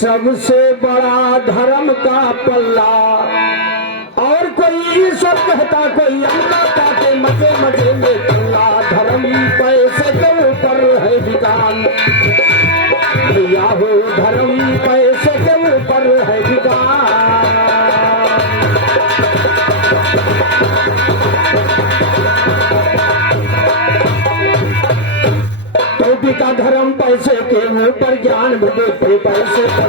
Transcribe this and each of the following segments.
सबसे बड़ा धर्म का पल्ला और कोई ईश्वर कहता, कोई अल्लाह कहते, मजे मजे में पल्ला। धर्म पैसे के ऊपर है दुकान भैया हो, धर्म पैसे के ऊपर है दुकान। टोपी का धर्म पैसे के ऊपर, ज्ञान भूखे पैसे पर।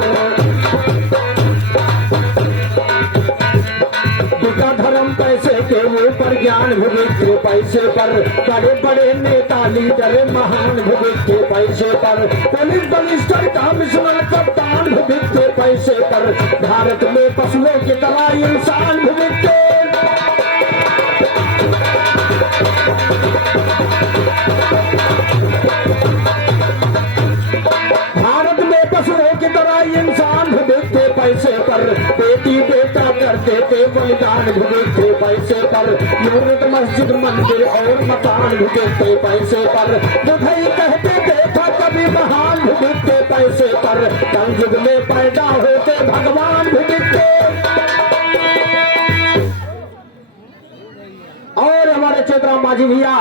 धर्म पैसे के ऊपर, ज्ञान भूखे पैसे पर। बड़े बड़े नेता लीडर महान भूखे पैसे पर। पुलिस बलिस्टर कमिश्नर कप्तान भूखे पैसे पर। भारत में पशुओं की तरह इंसान भूखे। भारत में पशुओं की तरह इंसान भूखे पैसे पर। बेटी बेटा करते थे बलिदान भूखे पैसे पर। मूर्त मस्जिद मंदिर और मकान भूखे पैसे पर। बुधई कहते देखा कभी महान भूखे पैसे पर। कलयुग में पैदा होते भगवान भूखे। और हमारे चेतराम माझी भैया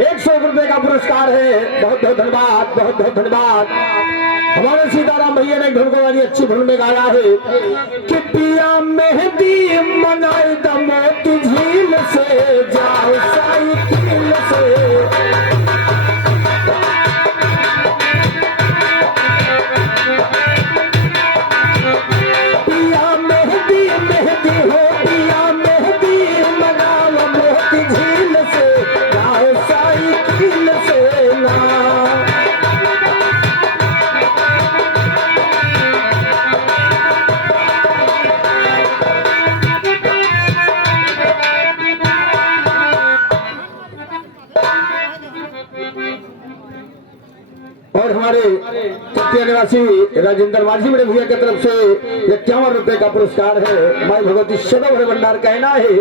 100 रुपए का पुरस्कार है। बहुत बहुत धन्यवाद, बहुत बहुत धन्यवाद। हमारे सीताराम भैया ने धुन को वाली अच्छी धुन में गाया है कि पिया मेहंदी मनाई द मोती झील से, जाओ साइकिल से। पिया मेहंदी मेहंदी हो, पिया मेहंदी मनाओ मोती झील से, जाओ साइकिल से ना। और हमारे चट्टिया निवासी राजेंद्र माझी मेरे भैया की तरफ से 51 रुपए का पुरस्कार है। माई भगवती सदा भरे भंडार कहना है।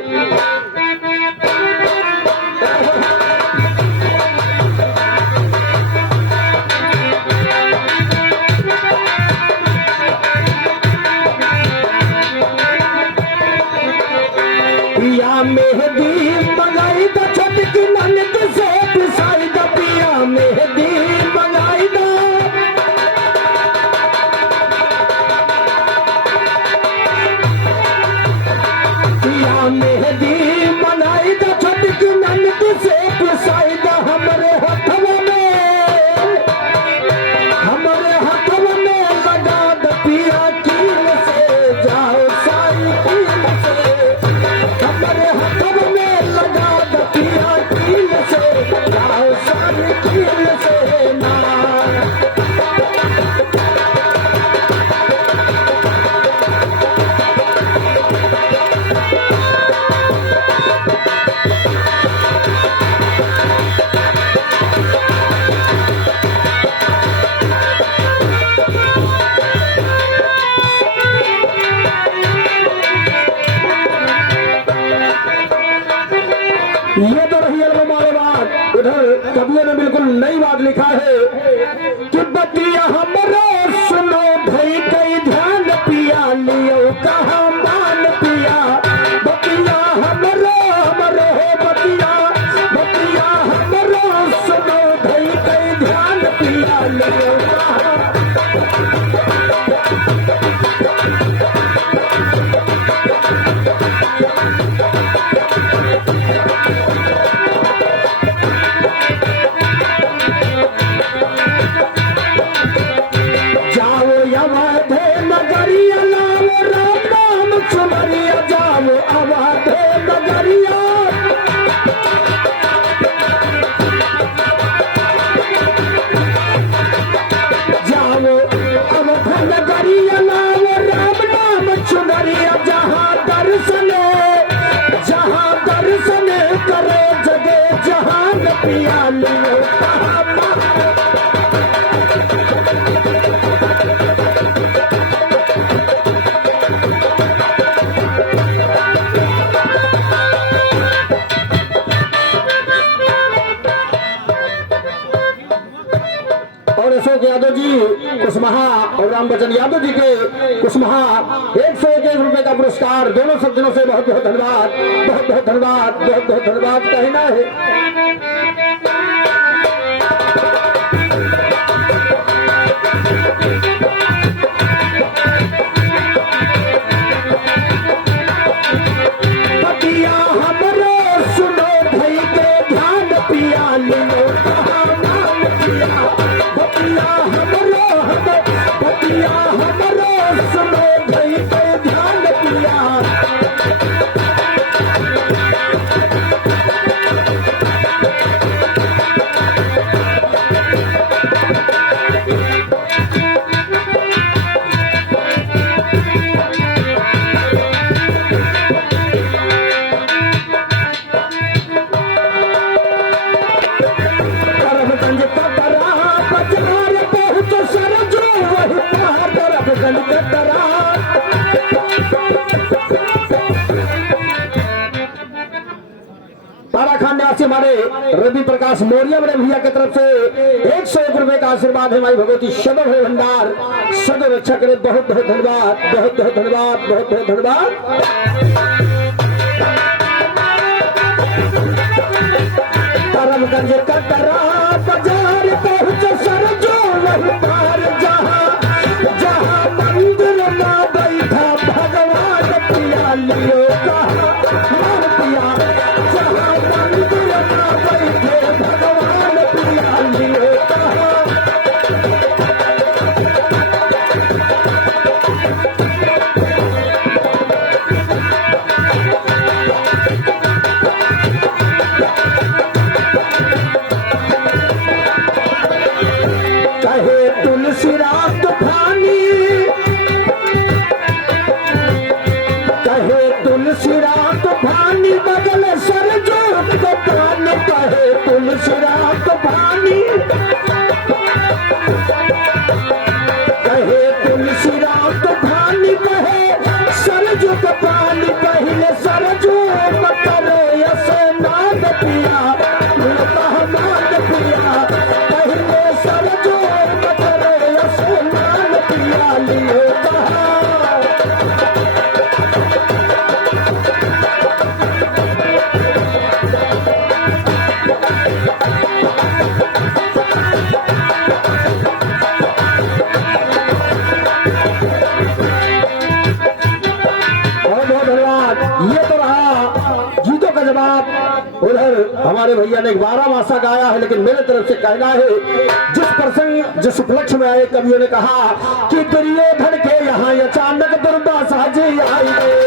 पिया मेहंदी मंगाई द छटकी ननद से पिसाई द। पिया मेहंदी मंगाई द। पिया मेहंदी मंगाई द छटकी ननद से पिसाई द। हमरे हथवा में लगा द पिया कील से, जाओ साइकिल से। हमारे हाथों में लगा द पिया कील से, जाओ साइकिल से ना। ये तो रही हमारे बात। उधर कवियों ने बिल्कुल नई बात लिखा है कि बतिया हमरो सुनो भई कई ध्यान पिया लियो कहा मान पिया। बतिया हमरो हमरो हो बतिया, बतिया हमरो सुनो भई कई ध्यान पिया लियो कहा। जाओ अब नगरिया लाओ राम और अशोक यादव जी कुशमहा और राम बच्चन यादव जी के कुशमहा 101 रुपए का पुरस्कार। दोनों सज्जनों से बहुत बहुत धन्यवाद, बहुत बहुत धन्यवाद, बहुत बहुत धन्यवाद कहना है। पतिया हमरो सुनो भई के ध्यान पिया लो कहा नाम पिया। पतिया हमरो सुनो भई के ध्यान पिया। ताराखंड निवासी हमारे रवि प्रकाश मौर्य बड़े भैया की तरफ से 101 रुपए का आशीर्वाद है। हमारी भगवती सदर है भंडार सदर रक्षा करे। बहुत बहुत धन्यवाद, बहुत बहुत धन्यवाद, बहुत बहुत धन्यवाद। करमगंज कटरा बाजार पहुंच सरजो वही पार जहाँ मंदिर में बैठा भगवान पिया लियो कहा पिया। जहाँ मंदिर में बैठे भगवान पिया लियो कहा। कहे तुलसी रात भानी, कहे तुलसी रात भानी बगल सरजो को पानी। कहे तुलसी रात भानी, कहे तुलसी रात भानी कहे सरजो को पानी। पहले सरजो करे स्नान पिया मान पिया। पहले सरजो करे स्नान पिया लियो कहा। ये तो रहा गीतों का जवाब। उधर हमारे भैया ने 12 मासा गाया है, लेकिन मेरे तरफ से कहना है जिस प्रसंग जिस उपलक्ष्य में आए कवियों ने कहा कि दुर्योधन के यहाँ अचानक दुर्वासा जी आई गए।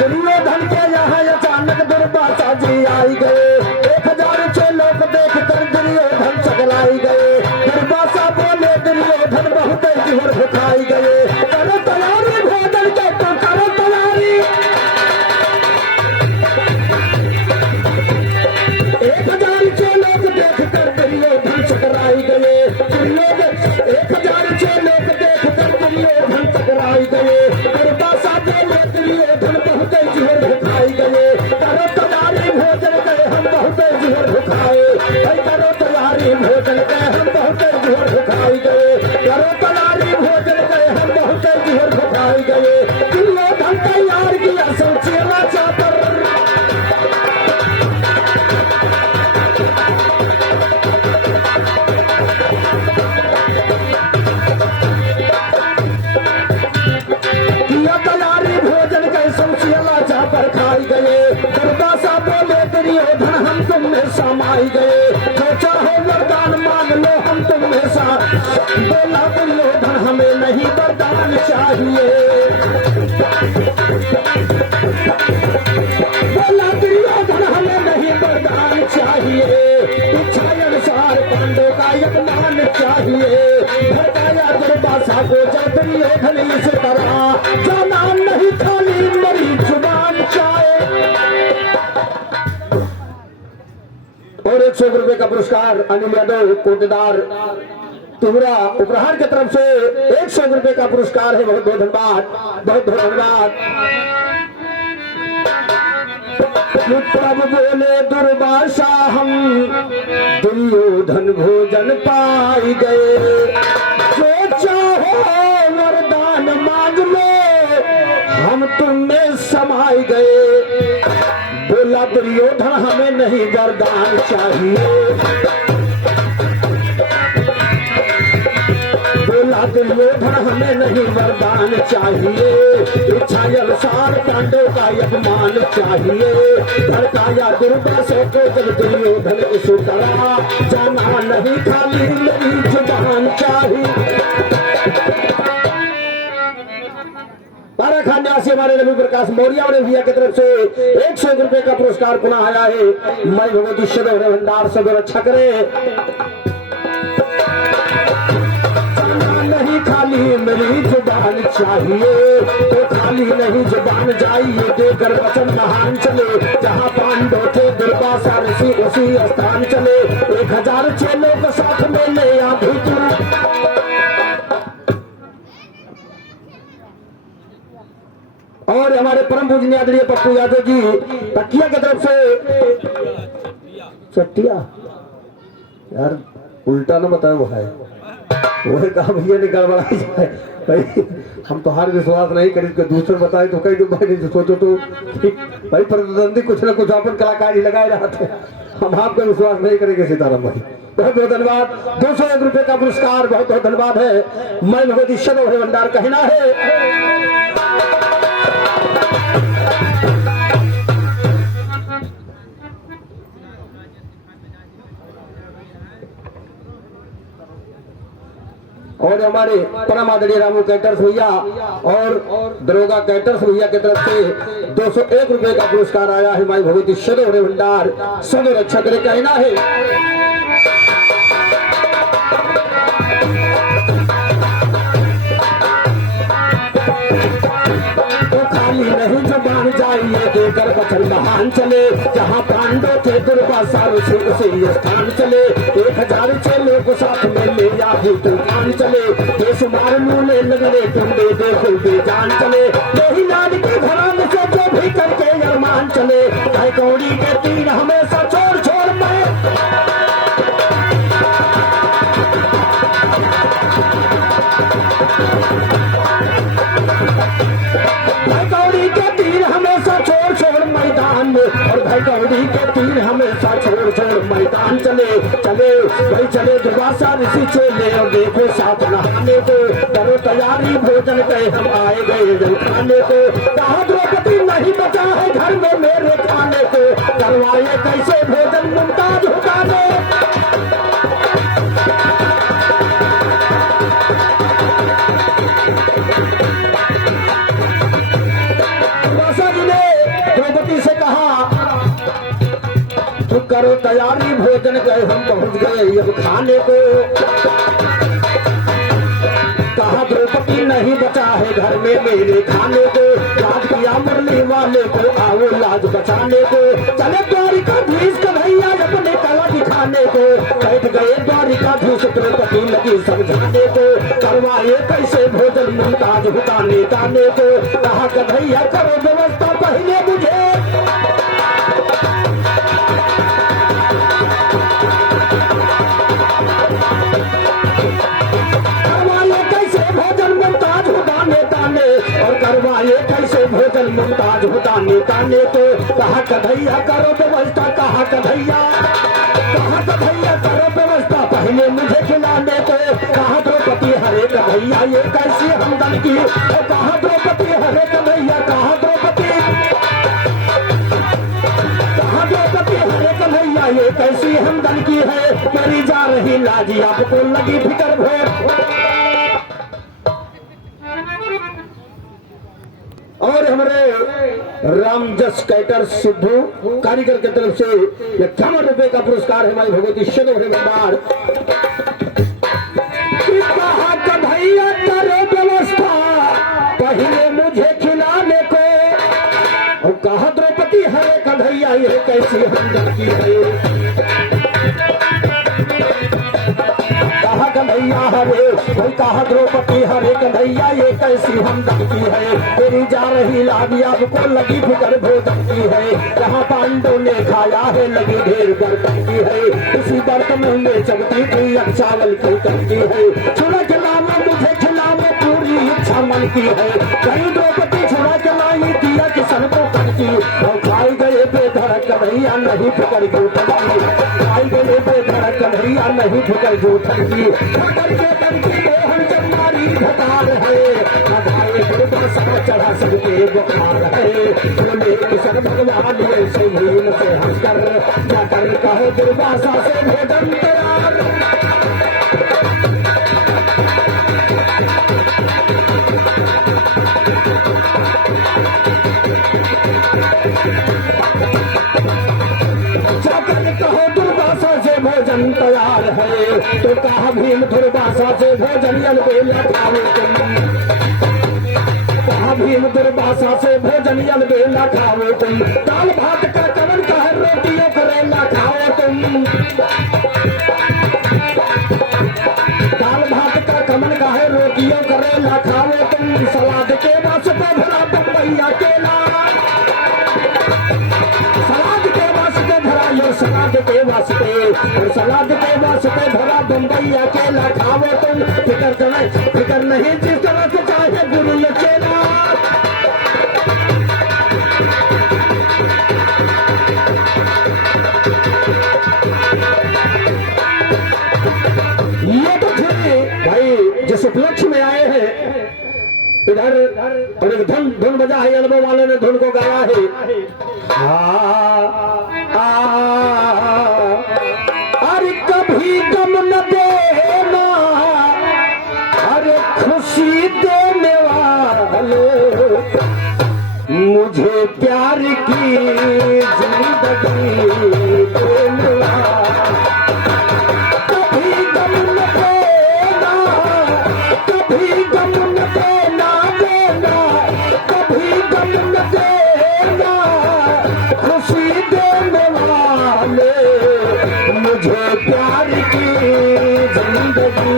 दुर्योधन के यहाँ अचानक दुर्वासा जी आई गए। 1000 लोग देख कर दुर्योधन चकलाई गए। दुर्वासा बोले दुर्योधन बहुत जोर भुखाई गए। करो तैयारी भोजन के तो करो तैयारी। 1000 लोग देख कर दुर्योधन चकराई गए। 1000 लोग देख कर दुर्योधन चकराई गए। दुर्वासा बोले दुर्योधन बहुत जोर भुखाई गए। करो तैयारी भोजन के हम बहुत जोर भुखाए। करो तैयारी भोजन के हम बहुत जोर भुखाई गए। करो तैयारी भोजन के हम बहुत जोर भुखाई गए। दुर्योधन तैयार किया सोचेला चाकर। किया तैयारी भोजन के सोचेला चाकर खाई गए। दुर्वासा बोले दुर्योधन हम तुम में समाई गए। जो चाहो वरदान मांग लो हम तुम में सा। बोला दुर्योधन हमें नहीं वरदान चाहिए। बोला दुर्योधन हमें नहीं वरदान चाहिए। इच्छा अनुसार पांडव का यज्ञ चाहिए। भड़काया दुर्वासा को जब दुर्योधन इस तरह जो नाम नहीं खाली मेरी जुबान चाहे। और 101 रुपए का पुरस्कार अनिल यादव कोटेदार तुमरा उपहार की तरफ से 101 रुपए का पुरस्कार है। बहुत बहुत धन्यवाद, बहुत बहुत धन्यवाद। तब बोले दुर्वासा हम दुर्योधन भोजन पाई गए, सोचा हो वरदान मांग लो हम तुम में समाई गए। बोला दुर्योधन हमें नहीं वरदान चाहिए, दुर्योधन हमें नहीं वरदान चाहिए, इच्छा अनुसार पांडव का अपमान चाहिए। भड़काया दुर्वासा को जब दुर्योधन इस तरह, जाना नहीं खाली मेरी जुबान चाहिए। खान्यासी हमारे रवि प्रकाश मौर्य और भैया की तरफ से 101 रुपए का पुरस्कार पुनः आया है। मैं भगवती सदैव भंडार सब रक्षा करे। नहीं खाली मेरी जुबान चाहिए, तो खाली नहीं जुबान जाइए, देकर वचन महान चले। जहाँ पांडव थे दुर्वासा ऋषि उसी स्थान चले, 1000 चेलों के साथ में ले आ और हमारे परम पूजनीय आदरणीय पप्पू यादव जी तकिया की तरफ से चट्टिया यार उल्टा ना बताए वो है वही कहा भैया ने गड़बड़ाई जाए भाई, हम तो हार विश्वास नहीं करें कि दूसरे बताए तो कई भाई सोचो तो भाई प्रतिद्वंदी कुछ ना कुछ अपन कलाकारी लगाए रहा थे, हम आपका विश्वास नहीं करेंगे सीताराम भाई। बहुत बहुत धन्यवाद। 201 रुपए का पुरस्कार बहुत बहुत धन्यवाद है। मैं भगवती सदैव भंडार कहना है। और हमारे परम आदरणीय रामू कैटर्स भैया और दरोगा कैटर्स भैया की तरफ से 201 रुपए का पुरस्कार आया है। माई भगवती सदैव भंडार सदैव रक्षा करे कहना है। नहीं जुबान जाइए, देकर वचन महान चले। जहाँ पांडव थे दुर्वासा ऋषि उसी स्थान चले, 1000 चेलों को साथ में ले या तूफान चले। देश मार मूले लगने टुंडे देखो बेजान चले, यही लाल के घराने से जो भी करके अरमान चले। कौड़ी के तीर हमेशा छोड़ छोड़ पाए, और भाई गौरी के तीर हमेशा छोड़ छोड़ मैदान चले चले भाई चले दुर्वासा ऋषि चले और देखो साथ नहाने को, करो तैयारी भोजन पे हम आए गए खाने को। कहा द्रौपदी नहीं बचा है घर में मेरे खाने को, करवाए कैसे भोजन मुमताज हुकाने। करो तैयारी भोजन गए हम पहुंच गए अब खाने को। कहा द्रौपदी नहीं बचा है घर में मेरे खाने को, लाज किया मरने वाले को आओ लाज बचाने को। चले द्वारिकाधीश कन्हैया अपने कला दिखाने को, बैठ गए द्वारिकाधीश द्रौपदी लगी समझाने को। करवाए कैसे भोजन मुमताज हुकाने ताने को। कहा कन्हैया करो व्यवस्था पहले मुझे, करवाए कैसे भोजन मुमताज हुकाने ताने को। कहा कन्हैया करो व्यवस्था, कहा कन्हैया करो व्यवस्था पहले मुझे खिलाने को। कहा द्रौपदी हरे कन्हैया ये कैसी हमदम की, कहा द्रौपदी हरे कन्हैया, कहा द्रौपदी हरे कन्हैया ये कैसी हमदम की है। मरी जा रही लाजी आपको लगी फिकर भोर। और हमारे रामजस कैटर सिद्धू कारीगर की तरफ से 51 रुपए का पुरस्कार है। हमारी भगवती सदैव भंडार। कहा कन्हैया करो व्यवस्था पहले मुझे खिलाने को, और कहा द्रौपदी हरे कन्हैया ये कैसी हमदम की है। कहा कन्हैया रे भाई कहा द्रौपदी हरे कन्हैया ये कैसी हमदर्दी है तेरी जा रही लागी आपको लगी फिकर भोजन की है जहाँ पांडव ने खाया है लगी ढेर बर्तन की है इसी बर्तन में चमकी हुई चावल की करती है छुड़ा खिलाना मुझे खिलाना पूरी इच्छा मन की है कहीं द्रौपदी छुड़ा खिलाई किया किसन को करती और खाई गए बेधड़क कन्हैया नहीं फिकर जूठन की खाई गए बेधड़क कन्हैया नहीं फिकर जूठन की मोहन जब मारी घटार है अधाए दुर्गा सब चढ़ा सबके बुखार है बोले किशन भगवान ये संगीन से हंसकर जाकर कहो दुर्वासा से भोजन तैयार भोजन तैयार है तो कहा भीम दुर्वासा से भोजन अलबेला खाओ तुम कहा भीम दुर्वासा से भोजन अलबेला खाओ तुम दाल भात का कवन कहे रोटियों करेला खाओ तुम दाल भात का कवन कहे रोटियों करेला खाओ तुम सलाद के वास्ते भरा बम्बैया केला सलाद के वास्ते भरा यो सलाद के वास्ते और सलाद के वास्ते भरा बम्बैया केला खाओ तुम फिकर नहीं जिस तरह से चाहे गुरु ये चेला ये तो थे भाई जिस उपलक्ष्य में आए हैं इधर और एक धुन बजा है अल्बम वाले ने धुन को गाया है अरे कभी गम न देना अरे खुशी देने वाले मुझे प्यार की जिंदगी देने वाले कभी गम न देना कभी गम न देना कभी गम न देना खुशी देने वाले मुझे प्यार की जिंदगी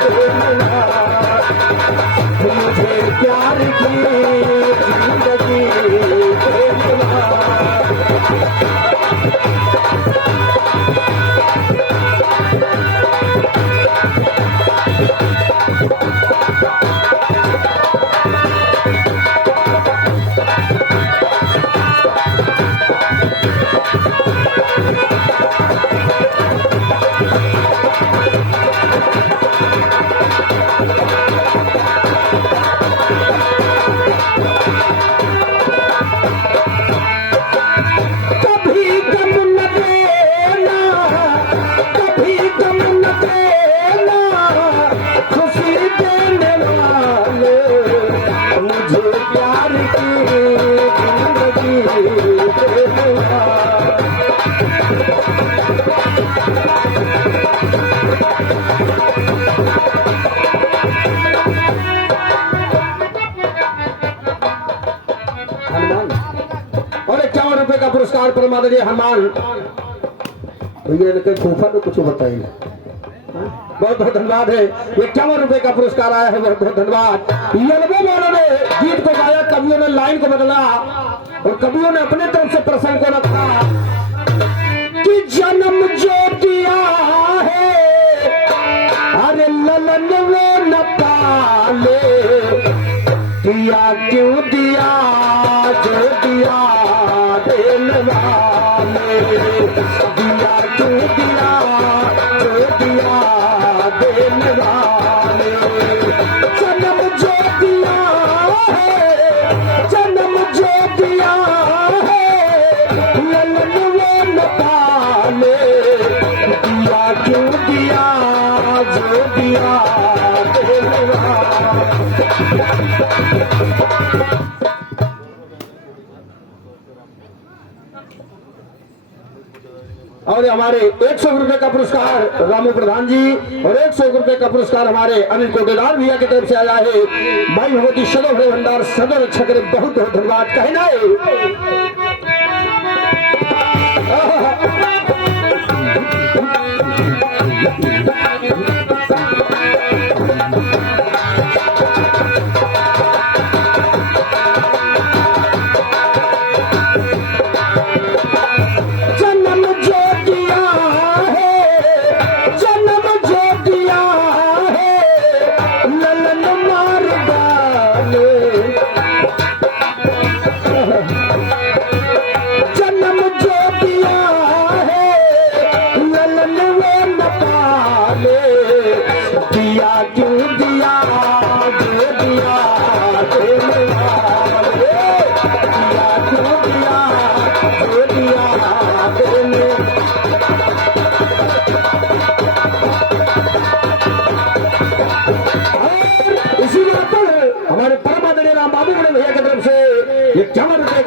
देना मुझे प्यार की जिंदगी देना और 51 रुपए का पुरस्कार पर माननीय हनुमान भैया ने फूफा ने कुछ बताइए बहुत बहुत धन्यवाद है 51 रुपए का पुरस्कार आया है बहुत बहुत धन्यवाद वालों ने गीत को गाया कवियों ने लाइन को बदला और कवियों ने अपने तरफ से प्रसंग को रखा कि जन्म जो दिया है अरे ललन वो न पाले दिया क्यों दिया जो दिया देने वाले दिया क्यों दिया जो दिया देने वाले जन्म जो दिया है जन्म जो दिया है ललन वो न पाले दिया क्यों दिया जो दिया देने वाले और हमारे 100 रुपए का पुरस्कार रामू प्रधान जी और 100 रुपए का पुरस्कार हमारे अनिल कोटेदार भैया की तरफ से आया है भाई भगवती सदर भंडार सदर छक्र बहुत बहुत धन्यवाद कहना है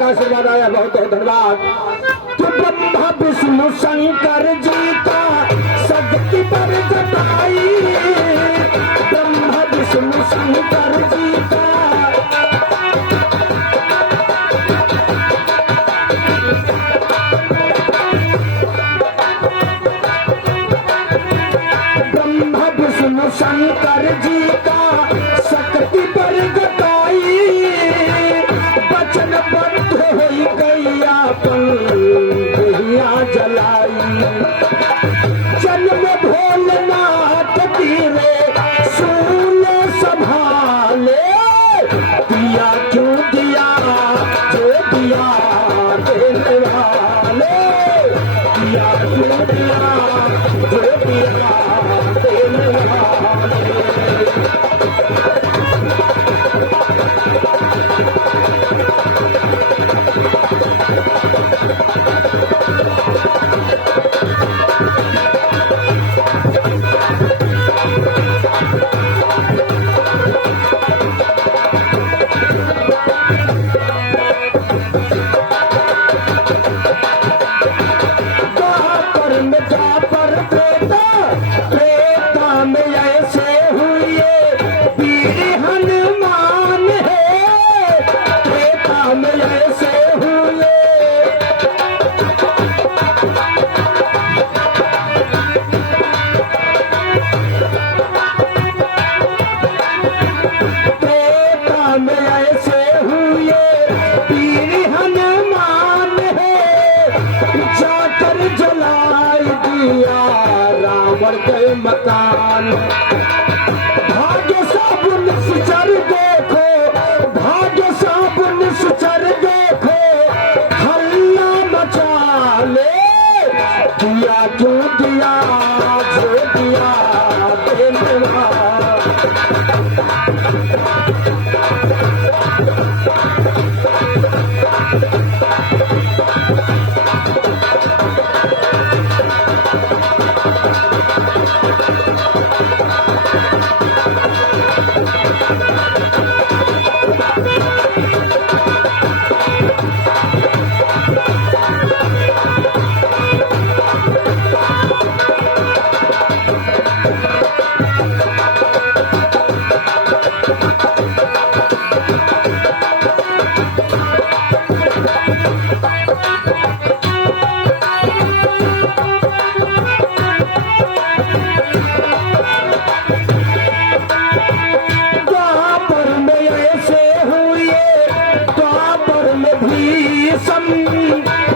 का आशीर्वाद आया, बहुत बहुत धन्यवाद। तो ब्रह्मा विष्णु शंकर जी का शक्ति पर जताई, ब्रह्मा विष्णु शंकर जी का शंकर जी का शक्ति पर जताई, बचन बद्ध होई गैया पंखिया जलाई। जन्म भोलेनाथ तीरे सूल संभाले, दिया क्यों दिया जो दिया देने वाले, दिया क्यों दिया जो दिया देने वाले। मकान भाग्य सब निश्चर देखो, भाग्य सब निश्चर देखो, हल्ला मचा ले, दिया क्यों दिया जो दिया देने वाला।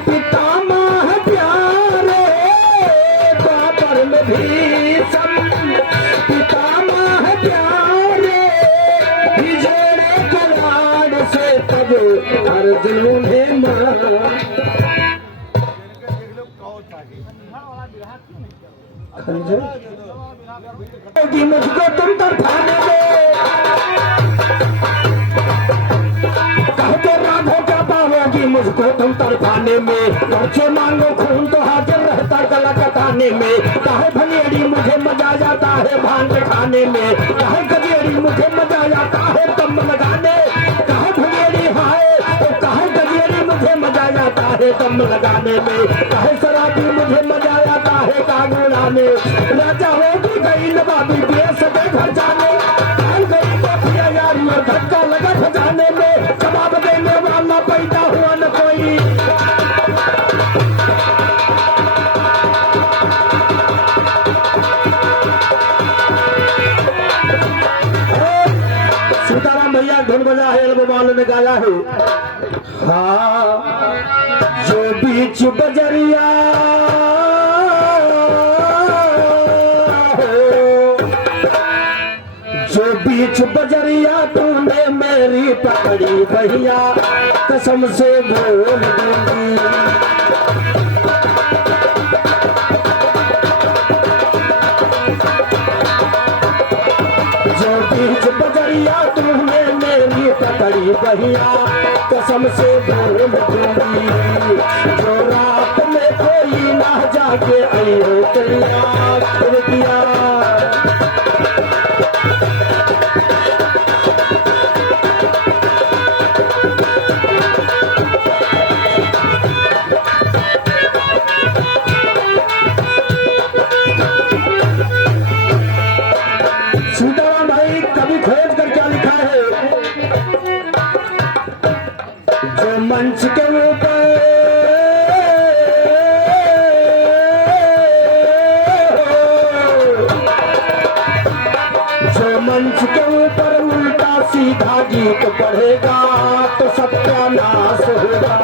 पितामह प्यारे द्वापर में भीषम, पितामह प्यारे हिजड़े कलाड़ से तब अर्जुन ने मारा। मुझको तुम तरफाने में कहते राधो क्या पाओगी मुझको तुम तरफाने में, पर्चे मांगो खून तो हाजिर रहता गला कटाने में। काहे भंगेड़ी मुझे मजा जाता है भांग खाने में, काहे गजेड़ी मुझे मजा जाता है दम लगाने, काहे भंगेड़ी हाय तो काहे गजेड़ी मुझे मजा जाता है दम लगाने में, काहे शराबी मुझे मजा जाता है कागुला में। राजा होगी गई नवाबी देश के घर जाने, गई तो यारी और धक्का लगा खजाने में, जवाब देने वाला पैदा हुआ न कोई। सीताराम भैया धुन बजा है, एल्बम ने गाया है। हाँ जो बीच बजरिया जो बीच बजरिया तूने मेरी पकड़ी भैया कसम से बोल दूंगी। जो बीच बजरिया तूने मेरी पकड़ी भैया कसम से बोल दूंगी। जो रात में कोई ना जाके आई हो तेरा मंच के ऊपर जो मंच के ऊपर उल्टा सीधा गीत पढ़ेगा तो सत्यानाश होगा।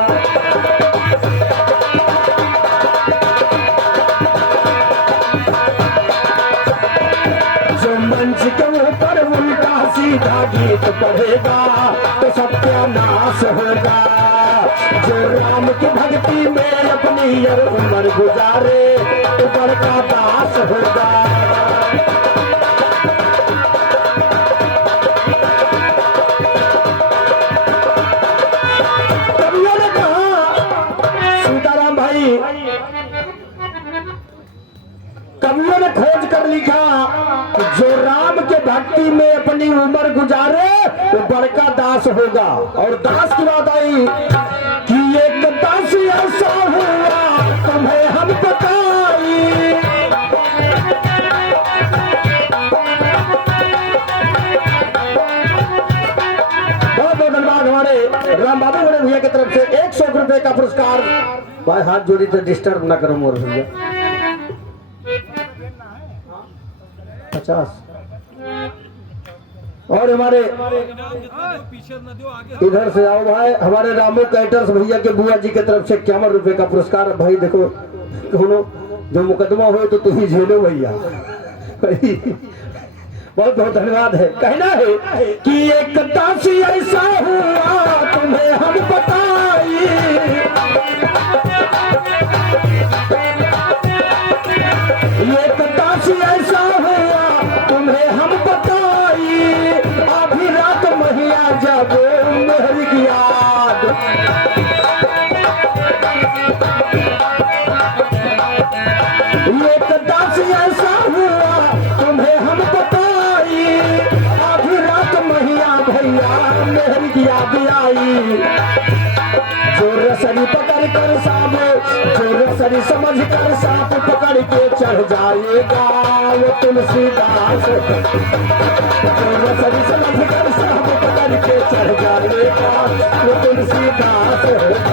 जो मंच के ऊपर उल्टा सीधा गीत पढ़ेगा तो सत्यानाश होगा। जो राम की भक्ति में अपनी उम्र गुजारे तो बड़का दास होगा। कवियों ने कहा, सीताराम भाई, कवियों ने खोज कर लिखा जो राम के भक्ति में अपनी उम्र गुजारे वो बड़का दास होगा। और दास की बात आई कि एक दास ऐसा हुआ तुम्हें हम बताई। बहुत बहुत धन्यवाद हमारे राम बाबू बड़े भैया की तरफ से 100 रुपए का पुरस्कार। भाई हाथ जोड़ी तो डिस्टर्ब ना करो मोर भैया। 50 और हमारे इधर से आओ भाई, हमारे रामू कैटर्स भैया के बुआ जी की तरफ से 51 रुपए का पुरस्कार। भाई देखो दोनों जो मुकदमा हो तो तुम ही झेलो भैया। बहुत बहुत धन्यवाद है। कहना है कि एक दासी ऐसा हुआ तुम्हें हम बताई। एक दासी ऐसा हुआ तुम्हें हम बताई। आधी रात महिया जब मेहर की याद। एक दासी ऐसा हुआ तुम्हें हम बताई। आधी रात महिया भैया मेहर की याद आई। जो रसरी पकड़ कर सांप, जो रसरी समझ कर सांप पकड़ के चढ़ जाएगा वो तुलसीदास। जो रसरी समझ कर सांप पकड़ के चढ़ जाएगा वो तुलसीदास होगा।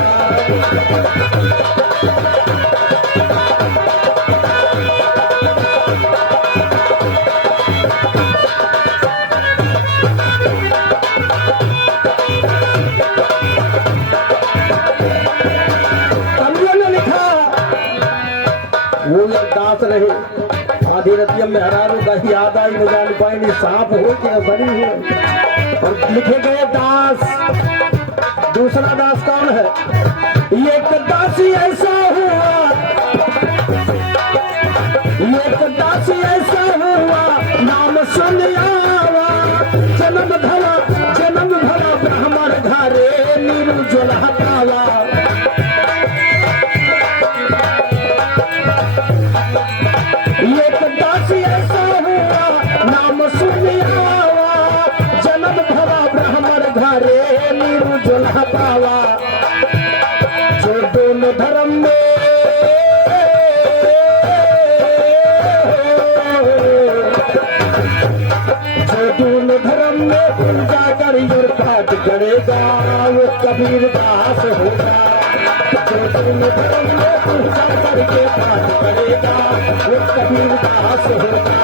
वो दास रहे आधी रतिया में हरारू का ही याद आई न जान पाई नहीं सांप हो कि बड़ी हो। और लिखे गए दास, दूसरा दास कौन है? एक दासी ऐसा हुआ, एक दासी ऐसा हुआ नाम सुन आवा। जन्म भला ब्राह्मण घरे निर्जल हटावा। एक दासी ऐसा हुआ नाम सुन आवा। जन्म भला ब्राह्मण घरे निर्जल हटावा। जो दोनों धर्म में पूजा कर पाठ करेगा वो कबीर दास होगा। जो दोनों धर्म में पूजा करके पाठ करेगा वो कबीर दास होगा।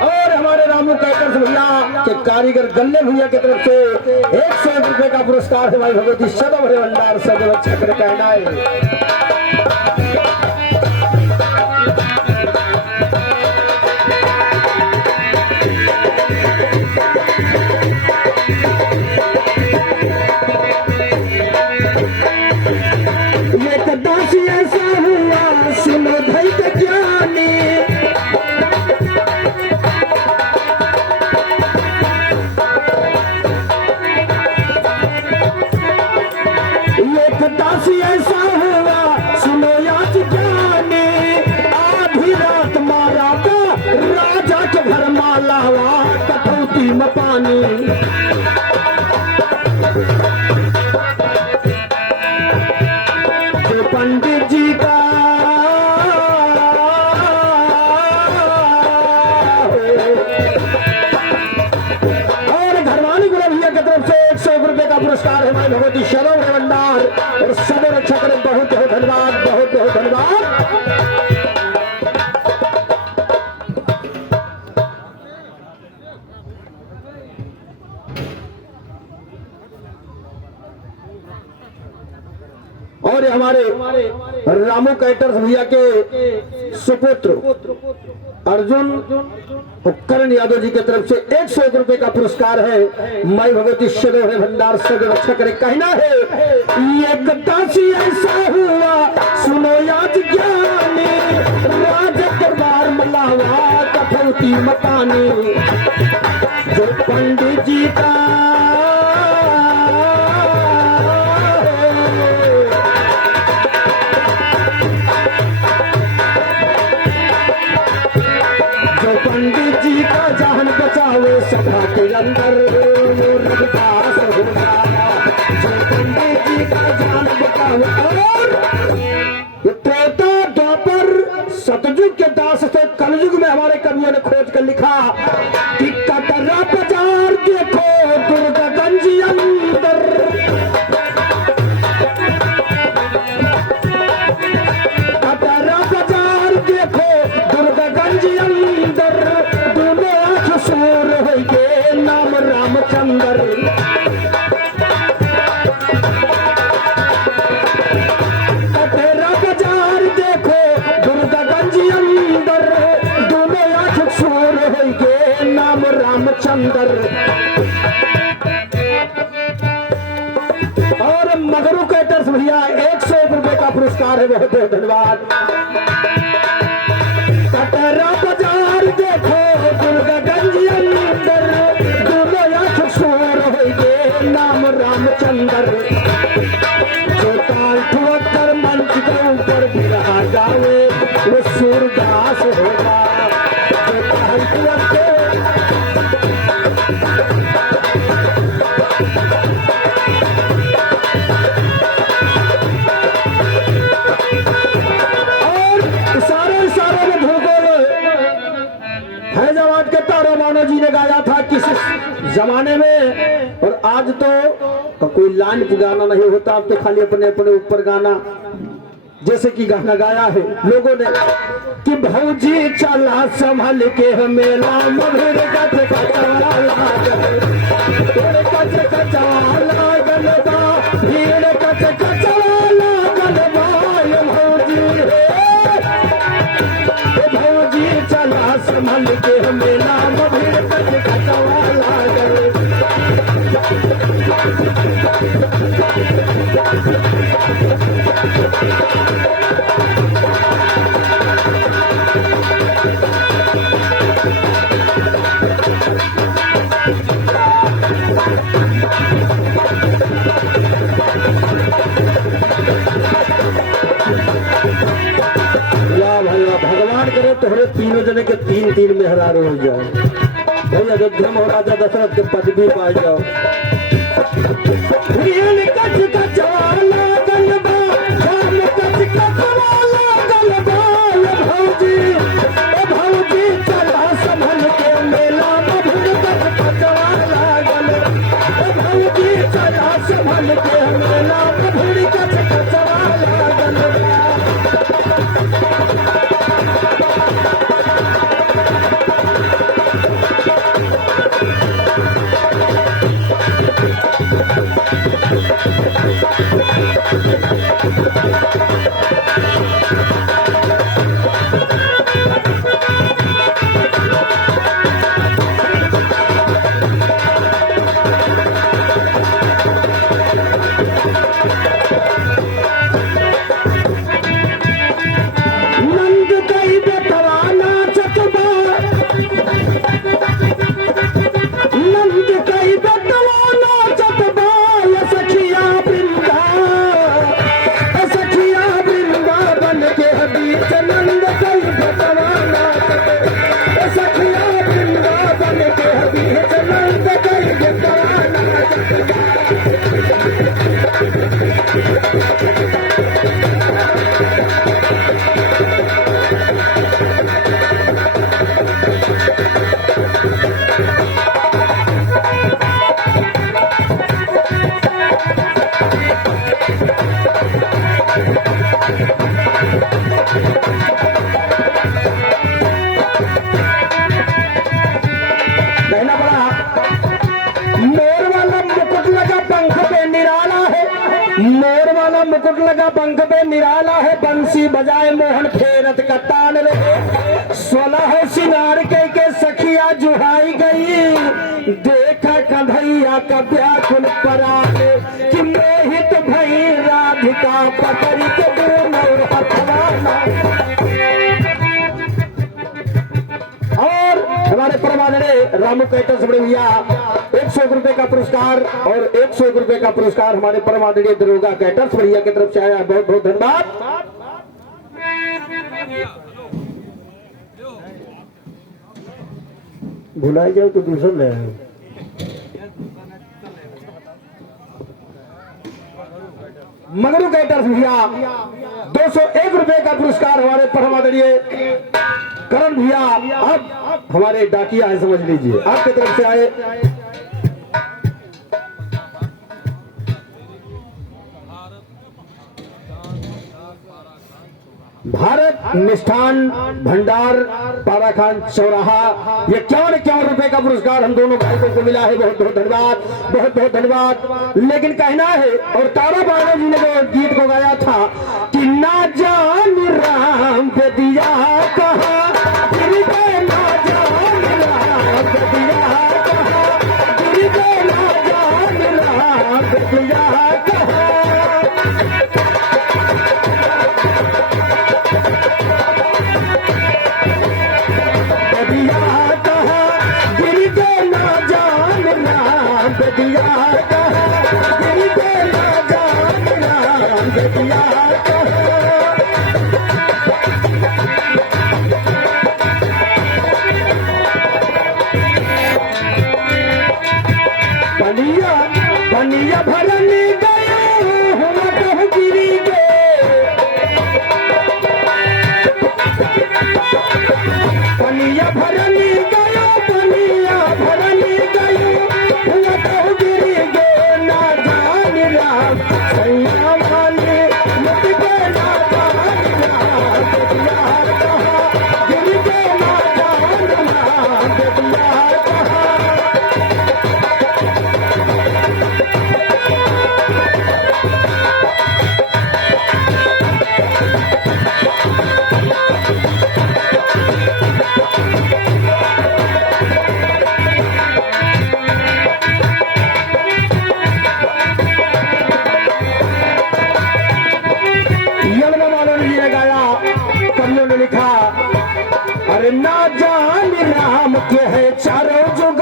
और हमारे रामू कैटर्स भैया के कारीगर गन्ने भैया की तरफ से 100 रुपए का पुरस्कार है। भाई भगवती सदम भंडार सदैव चक्र कहना है। दासी ऐसा हुआ सुनो भाई का ज्ञानी। एक दासी ऐसा हुआ सुनो आज ज्ञानी। आधी रात मारा का राजा के घर मालावा कटौती में पानी। पंडित जी का माई भगवती शरण है भंडार और सब रक्षा करें। बहुत बहुत धन्यवाद, बहुत बहुत धन्यवाद। और हमारे रामू कैटर्स भैया के सुपुत्र अर्जुन करण यादव जी की तरफ से 101 रुपए का पुरस्कार है। माई भगवती शरण है भंडार सब रक्षा करे। कहना है ये कदासी ऐसा हुआ सुनो याद ज्ञानी, राज दरबार मलावा कथौती मकानी, जो पंडित जी का पंडित जी का जान बचावे सभा के अंदर रविदास हो जाना, जो पंडित जी का जान बचावे। और त्रेता द्वापर सतयुग के दास से कलयुग में हमारे कवियों ने खोज कर लिखा कि कटरा बाजार देखो दुर्गागंज अंदर, कटरा बाजार देखो दुर्गागंज अंदर, दोनों आंख सूर हो गए नाम रामचंद्र। कटरा बाजार देखो दुर्गागंज अंदर, दोनों आंख सूर हो गए नाम रामचंद्र। और मगरू कैटर्स भैया 101 रुपए का पुरस्कार है। बहुत बहुत धन्यवाद। कटरा बाजार देखो दुर्गागंज अंदर, दोनों आंख सूर हो गए नाम रामचंद्र। जो ताल ठुकर मंच के ऊपर भी रहा जावे वो सूरदास होगा। जो ताल ठुकर फैजाबाद के तारा बानो जी ने गाया था किसी जमाने में, और आज तो कोई लाइन पे गाना नहीं होता, अब तो खाली अपने अपने ऊपर गाना। जैसे कि गाना गाया है लोगों ने कि भौजी चला संभल के मेला मधुर गज कचवाला गलबा, भीड़ गज कचवाला गलबा, भौजी चला संभल के मेला मधुर गज कचवाला गलबा। भगवान करे तोहरे तीनों जने के तीन तीन मेहरारू हो जाए। भाई अयोध्या में राजा दशरथ के पदवी पा जाओ। भौजी चला संभल के मेला मधुर गज कचवाला गलबा, भौजी चला संभल के मेला मधुर गज कचवाला गलबा। कहना पड़ा मोर वाला मुकुट लगा पंख पे निराला है, मोर वाला मुकुट लगा पंख पे निराला है, बंसी बजाए मोहन फेरत का तान रहे, 16 सिंगार के सखिया जुहाई गई, देखा कन्हैया का व्याकुल पराने कि मोहित भई राधिका पकड़ के दोनों हथवाना। और हमारे परमाननीय रामू कैटर्स बड़े भैया 100 रुपए का पुरस्कार और 100 रुपए का पुरस्कार हमारे परमाननीय दरोगा कैटर्स भैया की तरफ से आया, बहुत बहुत धन्यवाद। भुलाई जाओ तो दूसरा ले आए। मगरू कैटर्स भैया 201 रुपए का पुरस्कार हमारे परमादरणीय करण भैया, अब हमारे डाकिया है समझ लीजिए, आपकी तरफ से आए। भारत मिष्ठान भंडार पाराखान चौराहा, ये 51 रुपए का पुरस्कार हम दोनों भाइयों को मिला है, बहुत बहुत धन्यवाद, बहुत बहुत धन्यवाद। लेकिन कहना है और तारा बानो जी ने जो गीत को गाया था कि ना जान राम पे दिया कहा, फिर के ना जान राम पे दिया कहा, फिर के ना जान राम पे दिया कहा। बनिया बनिया भरनी गया हुआ कह गिरी के, बनिया भरनी गया, बनिया भरनी गई हुआ कह गिरी गे, ना जान राम सैया माने मुझ के ना जान राम दिया कहा, गिर के ना जान राम दिया कहा। अरे ना जान राम के है चारों जुग